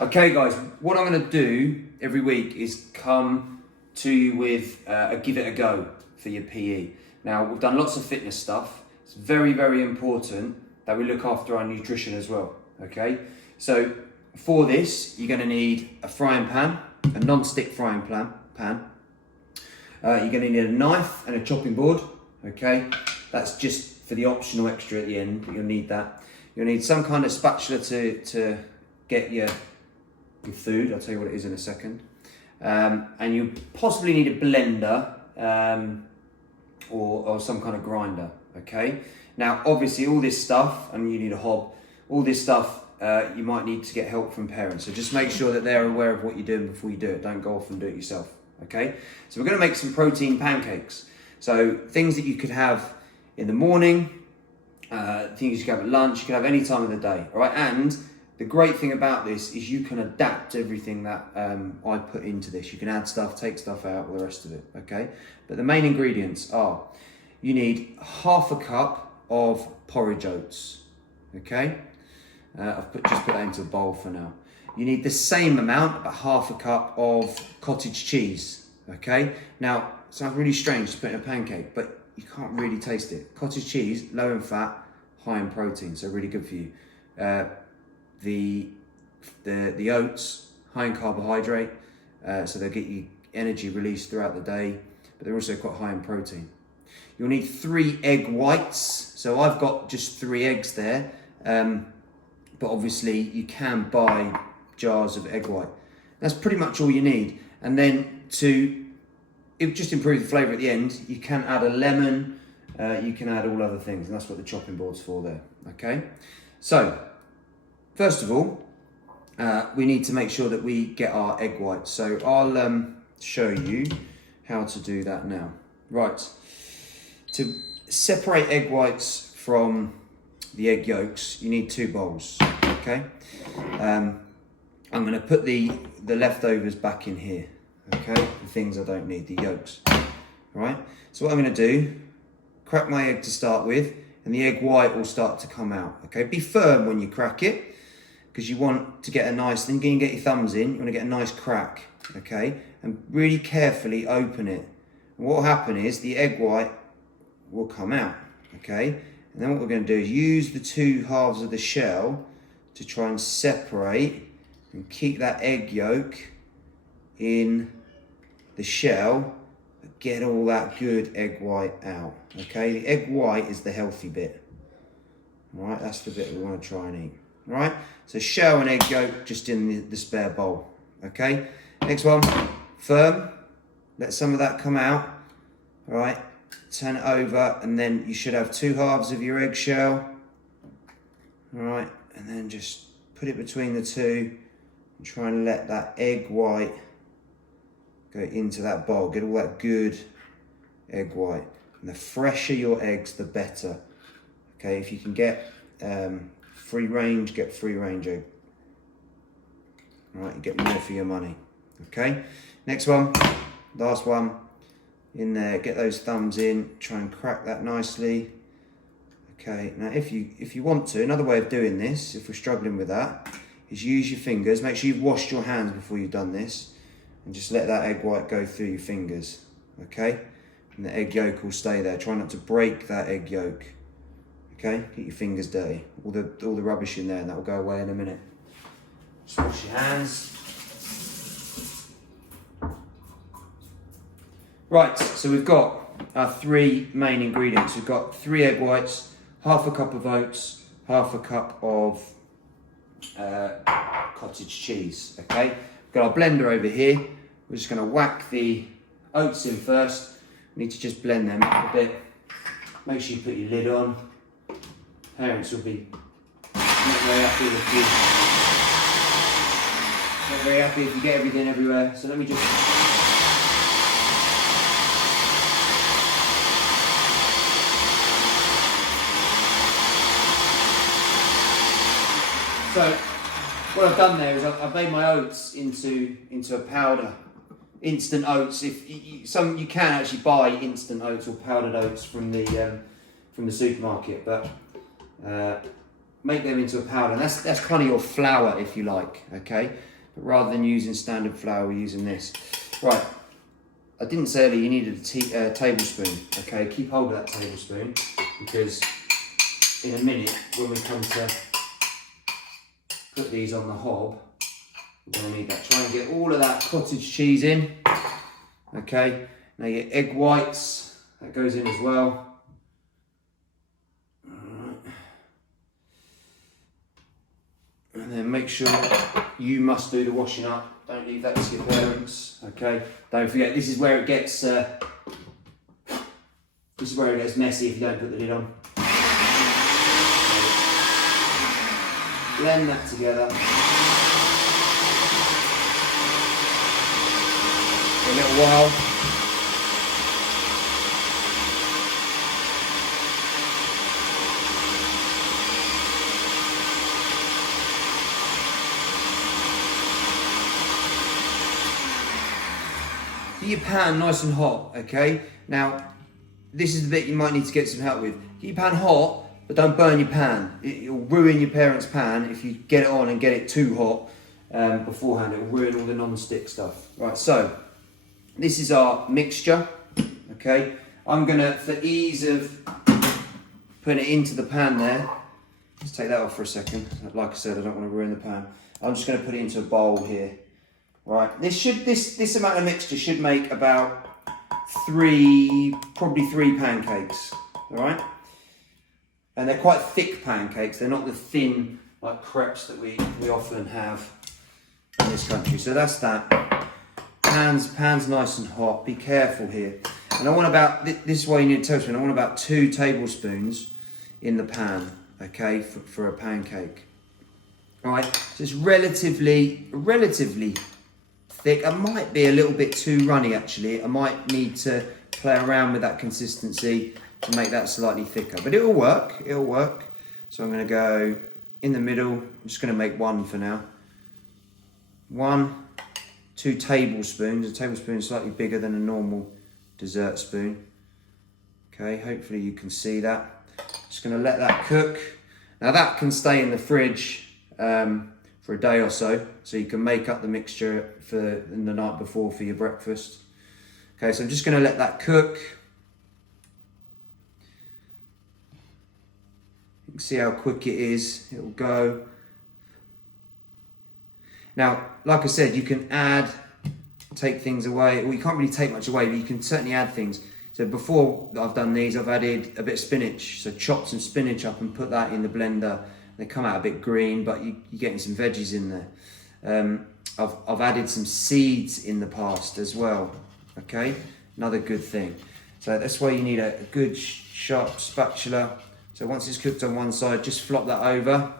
Okay guys, what I'm going to do every week is come to you with a give it a go for your PE. Now, we've done lots of fitness stuff. It's very, very important that we look after our nutrition as well, okay? So for this, you're going to need a frying pan, a non-stick frying pan. You're going to need a knife and a chopping board, okay? That's just for the optional extra at the end, but you'll need that. You'll need some kind of spatula to get your food. I'll tell you what it is in a second. And you possibly need a blender or some kind of grinder, okay? Now, obviously all this stuff, and you need a hob, all this stuff you might need to get help from parents. So just make sure that they're aware of what you're doing before you do it. Don't go off and do it yourself, okay? So we're gonna make some protein pancakes. So things that you could have in the morning, things you can have at lunch, you can have any time of the day, all right? And the great thing about this is you can adapt everything that I put into this. You can add stuff, take stuff out, all the rest of it, okay? But the main ingredients are, you need half a cup of porridge oats, okay? I've just put that into a bowl for now. You need the same amount, about half a cup of cottage cheese, okay? Now, it sounds really strange to put in a pancake, but you can't really taste it. Cottage cheese, low in fat, high in protein, so really good for you. The oats, high in carbohydrate, so they'll get you energy released throughout the day, but they're also quite high in protein. You'll need 3 egg whites, so I've got just 3 eggs there, but obviously you can buy jars of egg white. That's pretty much all you need. And then it just improve the flavour at the end, you can add a lemon, you can add all other things, and that's what the chopping board's for there, okay? So, first of all, we need to make sure that we get our egg whites. So I'll show you how to do that now. Right, to separate egg whites from the egg yolks, you need 2 bowls, okay? I'm gonna put the leftovers back in here, okay? The things I don't need, the yolks, all right? So what I'm gonna do, crack my egg to start with, and the egg white will start to come out, okay? Be firm when you crack it, because you want to get a nice, then you can get your thumbs in, you want to get a nice crack, okay? And really carefully open it. And what will happen is the egg white will come out, okay? And then what we're going to do is use the 2 halves of the shell to try and separate and keep that egg yolk in the shell, but get all that good egg white out, okay? The egg white is the healthy bit, all right? That's the bit we want to try and eat. All right, so shell and egg yolk just in the spare bowl, okay? Next one, firm, let some of that come out, all right? Turn it over, and then you should have 2 halves of your eggshell, all right? And then just put it between the 2 and try and let that egg white go into that bowl. Get all that good egg white. And the fresher your eggs, the better, okay? If you can get free range, get free range egg. All right, you get more for your money, okay? Next one, last one, in there, get those thumbs in, try and crack that nicely. Okay, now if you want to, another way of doing this, if we're struggling with that, is use your fingers. Make sure you've washed your hands before you've done this, and just let that egg white go through your fingers, okay? And the egg yolk will stay there. Try not to break that egg yolk. Okay, get your fingers dirty, all the rubbish in there, and that will go away in a minute. Just wash your hands. Right, so we've got our 3 main ingredients. We've got 3 egg whites, half a cup of oats, half a cup of cottage cheese, okay? We've got our blender over here. We're just gonna whack the oats in first. We need to just blend them a bit. Make sure you put your lid on. Parents will be not very happy with you. Not very happy if you get everything everywhere. So let me just... So what I've done there is I've made my oats into a powder, instant oats. If you can actually buy instant oats or powdered oats from the supermarket, but make them into a powder. And that's kind of your flour, if you like, okay? But rather than using standard flour, we're using this. Right, I didn't say earlier you needed a tablespoon, okay? Keep hold of that tablespoon, because in a minute, when we come to put these on the hob, we're going to need that. Try and get all of that cottage cheese in, okay? Now your egg whites, that goes in as well. And then make sure you must do the washing up. Don't leave that to your parents, okay? Don't forget, this is where it gets messy if you don't put the lid on. Blend that together. For a little while. Get your pan nice and hot, okay? Now, this is the bit you might need to get some help with. Get your pan hot, but don't burn your pan. It'll ruin your parents' pan if you get it on and get it too hot beforehand. It'll ruin all the non-stick stuff. Right, so this is our mixture, okay? I'm gonna, for ease of putting it into the pan there, let's take that off for a second. Like I said, I don't want to ruin the pan. I'm just gonna put it into a bowl here. Right, this amount of mixture should make about probably three pancakes, all right? And they're quite thick pancakes. They're not the thin, like crepes that we often have in this country. So that's that. Pan's nice and hot. Be careful here. And I want about, this is why you need a tablespoon. I want about 2 tablespoons in the pan, okay, for a pancake. All right, so it's relatively thick. It might be a little bit too runny actually. I might need to play around with that consistency to make that slightly thicker, but it'll work, So I'm gonna go in the middle. I'm just gonna make one for now. 2 tablespoons. A tablespoon is slightly bigger than a normal dessert spoon. Okay, hopefully you can see that. Just gonna let that cook. Now that can stay in the fridge for a day or so you can make up the mixture in the night before for your breakfast. Okay, so I'm just going to let that cook. You can see how quick it is. It will go. Now, like I said, you can take things away. Well, you can't really take much away, but you can certainly add things. So before I've done these, I've added a bit of spinach. So chop some spinach up and put that in the blender. They come out a bit green, but you're getting some veggies in there. I've added some seeds in the past as well, okay? Another good thing. So that's why you need a good sharp spatula. So once it's cooked on one side, just flop that over.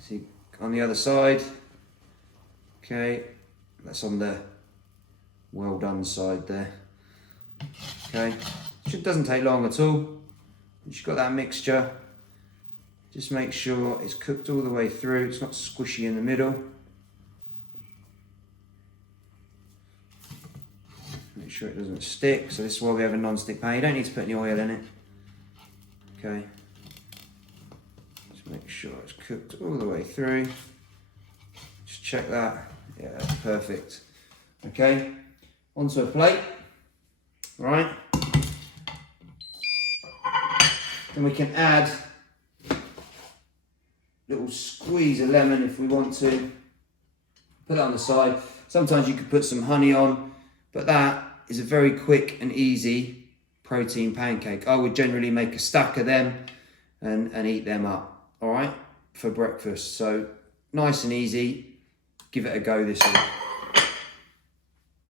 See, on the other side. Okay, that's on the well done side there. Okay, it doesn't take long at all. You've got that mixture. Just make sure it's cooked all the way through. It's not squishy in the middle. Make sure it doesn't stick. So this is why we have a non-stick pan. You don't need to put any oil in it. Okay. Just make sure it's cooked all the way through. Just check that. Yeah, that's perfect. Okay. Onto a plate. Right. Then we can add little squeeze of lemon if we want to. Put that on the side. Sometimes you could put some honey on, but that is a very quick and easy protein pancake. I would generally make a stack of them and eat them up, all right, for breakfast. So nice and easy. Give it a go this week.